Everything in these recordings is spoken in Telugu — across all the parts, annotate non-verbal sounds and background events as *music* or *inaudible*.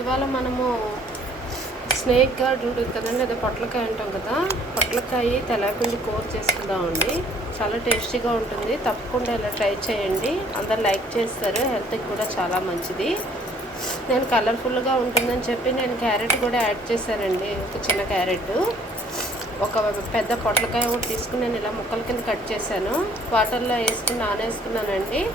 ఇవాళ మనము స్నేక్ గార్డ్ ఉంటుంది కదండి అదే పొట్లకాయ అంటాం కదా పొట్లకాయ తెల్లపిండి కూర చేసుకుందామండి. చాలా టేస్టీగా ఉంటుంది. తప్పకుండా ఇలా ట్రై చేయండి. అందరు లైక్ చేస్తారు. హెల్త్కి కూడా చాలా మంచిది. నేను కలర్ఫుల్గా ఉంటుందని చెప్పి నేను క్యారెట్ కూడా యాడ్ చేశానండి ఒక చిన్న క్యారెట్. ఒక పెద్ద పొట్లకాయ ఒకటి తీసుకుని నేను ఇలా ముక్కల కింద కట్ చేశాను. వాటర్లో వేసుకుని నానేసుకున్నానండి.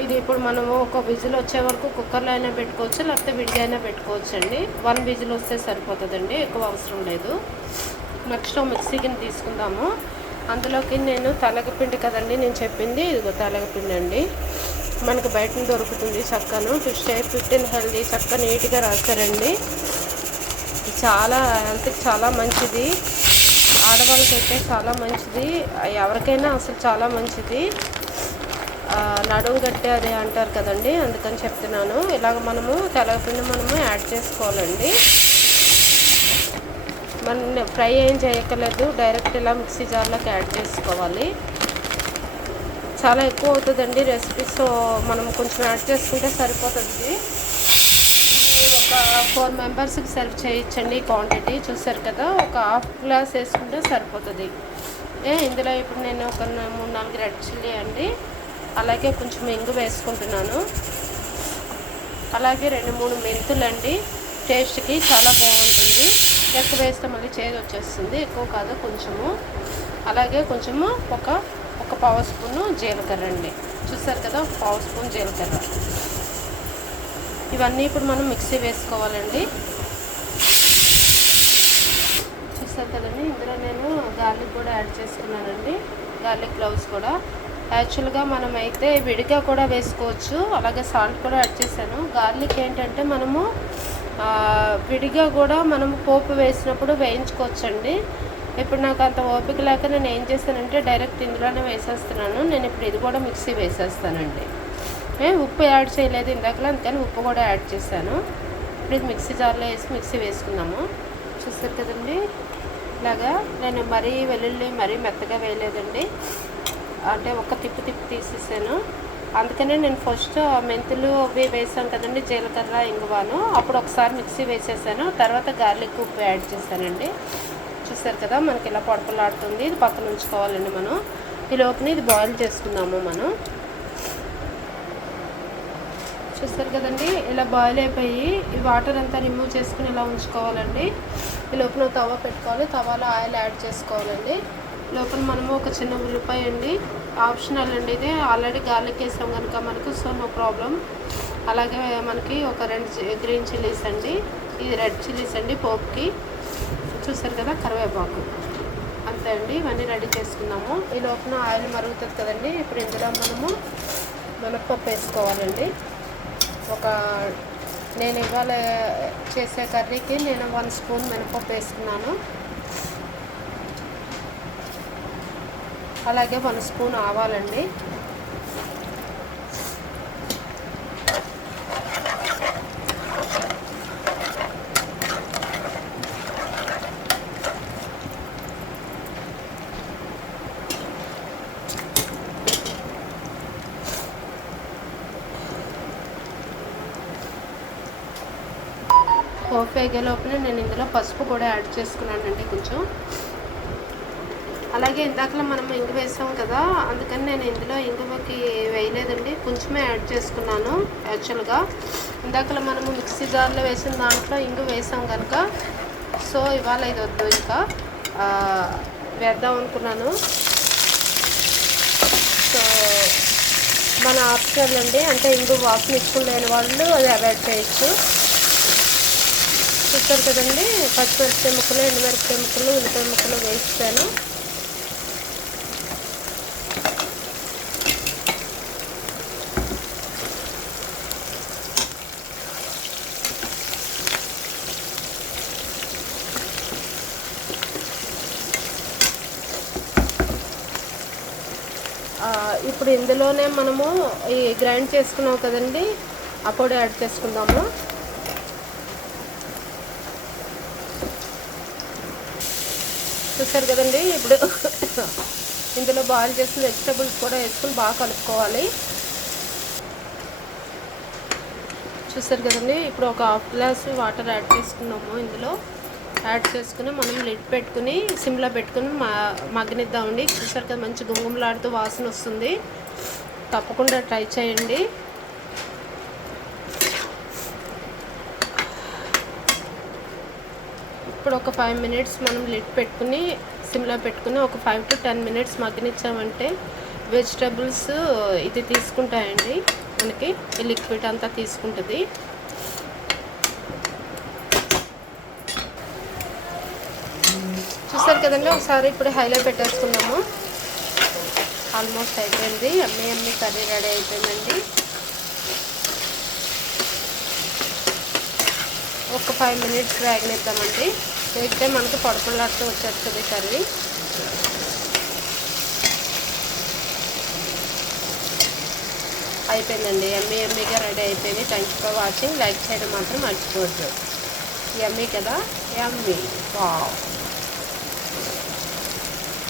ఇది ఇప్పుడు మనము ఒక విజిల్ వచ్చే వరకు కుక్కర్లో అయినా పెట్టుకోవచ్చు లేకపోతే విడిగా అయినా పెట్టుకోవచ్చు అండి వన్ విజిల్ వస్తే సరిపోతుందండి ఎక్కువ అవసరం లేదు. నెక్స్ట్ మిక్సీ కింద తీసుకుందాము. అందులోకి నేను తలగపిండి కదండి నేను చెప్పింది. ఇదిగో తలగపిండి అండి. మనకు బయట దొరుకుతుంది చక్కను. స్టే ఫిఫ్టీన్ హెల్దీ చక్క నీట్గా రాశారండి. చాలా హెల్త్కి చాలా మంచిది. ఆడవాళ్ళకైతే చాలా మంచిది. ఎవరికైనా అసలు చాలా మంచిది. ఆ, నడుము గట్టి అది అంటారు కదండి అందుకని చెప్తున్నాను. ఇలాగ మనము తెలగపిండి మనము యాడ్ చేసుకోవాలండి. మన ఫ్రై ఏం చేయక్కర్లేదు డైరెక్ట్ ఇలా మిక్సీ జార్లోకి యాడ్ చేసుకోవాలి. చాలా ఎక్కువ అవుతుందండి రెసిపీ సో మనం కొంచెం యాడ్ చేసుకుంటే సరిపోతుంది ఒక ఫోర్ మెంబర్స్కి సర్వ్ చేయొచ్చండి క్వాంటిటీ. చూసారు కదా ఒక హాఫ్ గ్లాస్ వేసుకుంటే సరిపోతుంది. ఏ ఇందులో ఇప్పుడు నేను ఒక మూడు నాలుగు రెడ్ చిల్లీ అండి. అలాగే కొంచెం ఇంగు వేసుకుంటున్నాను. అలాగే రెండు మూడు మెంతులు అండి టేస్ట్కి చాలా బాగుంటుంది. ఎక్కువ వేస్తే మళ్ళీ చేదు వచ్చేస్తుంది. ఎక్కువ కాదు కొంచెము. అలాగే కొంచెము ఒక ఒక పావు స్పూను జీలకర్ర అండి. చూసారు కదా ఒక పావు స్పూన్ జీలకర్ర. ఇవన్నీ ఇప్పుడు మనం మిక్సీ వేసుకోవాలండి. చూసారు కదండి ఇందులో నేను గార్లిక్ కూడా యాడ్ చేసుకున్నానండి. గార్లిక్ క్లౌస్ కూడా. యాక్చువల్గా మనం అయితే విడిగా కూడా వేసుకోవచ్చు. అలాగే సాల్ట్ కూడా యాడ్ చేశాను. గార్లిక్ ఏంటంటే మనము విడిగా కూడా మనము పోపు వేసినప్పుడు వేయించుకోవచ్చండి. ఇప్పుడు నాకు అంత ఓపిక లేక నేను ఏం చేశానంటే డైరెక్ట్ ఇందులోనే వేసేస్తున్నాను. నేను ఇప్పుడు ఇది కూడా మిక్సీ వేసేస్తానండి. ఉప్పు యాడ్ చేయలేదు ఇందాకలో అందుకని ఉప్పు కూడా యాడ్ చేశాను. ఇప్పుడు ఇది మిక్సీ జార్లో వేసి మిక్సీ వేసుకుందాము. చూస్తారు కదండి? ఇలాగా నేను మరీ వెల్లుల్లి మరీ మెత్తగా వేయలేదండి. అంటే ఒక తిప్పు తిప్పు తీసేసాను. అందుకనే నేను ఫస్ట్ మెంతులు అవి వేసాను కదండి జీలకర్ర ఇంగువాను. అప్పుడు ఒకసారి మిక్సీ వేసేసాను. తర్వాత గార్లిక్ ఉప్పు యాడ్ చేశానండి. చూసారు కదా మనకి ఇలా పొడపలాడుతుంది. ఇది పక్కన ఉంచుకోవాలండి మనం. ఈ లోపుని ఇది బాయిల్ చేసుకుందాము మనం. చూస్తారు కదండి ఇలా బాయిల్ అయిపోయి ఈ వాటర్ అంతా రిమూవ్ చేసుకుని ఇలా ఉంచుకోవాలండి. ఈ లోపల తవ్వ పెట్టుకోవాలి. తవాలో ఆయిల్ యాడ్ చేసుకోవాలండి. లోపల మనము ఒక చిన్న ఉల్లిపాయ అండి. ఆప్షనల్ అండి ఇది. ఆల్రెడీ గార్లిక్ వేసాం కనుక మనకు సో నో ప్రాబ్లం. అలాగే మనకి ఒక రెండు గ్రీన్ చిల్లీస్ అండి. ఇది రెడ్ చిల్లీస్ అండి పోప్కి. చూసారు కదా కరివేపాకు. అంతే అండి ఇవన్నీ రెడీ చేసుకున్నాము. ఈ లోపల ఆయిల్ మరుగుతుంది కదండి. ఇప్పుడు ఇందులో మనము మినప్పప్పు వేసుకోవాలండి. ఒక నేను ఇవాళ చేసే కర్రీకి నేను వన్ స్పూన్ మినపప్పు వేసుకున్నాను. అలాగే వన్ స్పూన్ ఆవాలండి. పోపు వేగే లోపల నేను ఇందులో పసుపు కూడా యాడ్ చేసుకున్నానండి కొంచెం. అలాగే ఇందాకలో మనం ఇంగు వేసాం కదా అందుకని నేను ఇందులో ఇంగువకి వేయలేదండి. కొంచెమే యాడ్ చేసుకున్నాను యాక్చువల్గా. ఇందాకలో మనము మిక్సీ జార్లో వేసిన దాంట్లో ఇంగు వేసాం కనుక సో ఇవాళ ఇది వద్దు ఇంకా. వేద్దాం అనుకున్నాను. సో మన ఆప్షనల్ అండి అంటే ఇంగు వాసన ఇష్టం లేని వాళ్ళు అది అవాయిడ్ చేయొచ్చు. చూస్తారు కదండి పచ్చిమిరపకాయ ముక్కలు ఎండుమిరపకాయ ముక్కలు ఉల్లిపాయ ముక్కలు వేస్తాను ఇప్పుడు ఇందులోనే మనము ఈ గ్రైండ్ చేసుకున్నాం కదండి. ఆ పొడి యాడ్ చేసుకుందాము. చూసారు కదండి ఇప్పుడు *laughs* ఇందులో బాయిల్ చేసిన వెజిటబుల్స్ కూడా వేసుకుని బాగా కలుపుకోవాలి. చూసారు కదండి ఇప్పుడు ఒక హాఫ్ గ్లాస్ వాటర్ యాడ్ చేసుకున్నాము ఇందులో. యాడ్ చేసుకుని మనం లిడ్ పెట్టుకుని సిమ్లో పెట్టుకుని మా మగ్గనిద్దామండి. చూసారు కదా మంచి గుమగుమలాడుతూ వాసన వస్తుంది. తప్పకుండా ట్రై చేయండి. ఇప్పుడు ఒక ఫైవ్ మినిట్స్ మనం లిడ్ పెట్టుకుని సిమ్లో పెట్టుకుని ఒక ఫైవ్ టు టెన్ మినిట్స్ మగ్గనిచ్చామంటే వెజిటబుల్స్ ఇది తీసుకుంటాయండి. మనకి ఈ లిక్విడ్ అంతా తీసుకుంటుంది. చూసారు కదండి ఒకసారి ఇప్పుడు హైలో పెట్టేసుకున్నాము. ఆల్మోస్ట్ అయిపోయింది. అమ్మి అమ్మి కర్రీ రెడీ అయిపోయిందండి. ఒక ఫైవ్ మినిట్స్ వేగనిద్దామండి వేగితే మనకు పొడపలాడుతూ వచ్చేస్తుంది కర్రీ. అయిపోయిందండి. ఎమ్మీ ఎమ్మీగా రెడీ అయిపోయింది థ్యాంక్స్ ఫర్ వాచింగ్ లైక్ చేయడం మాత్రం మర్చిపోవద్దు. ఎమ్మీ కదా? Emmy wow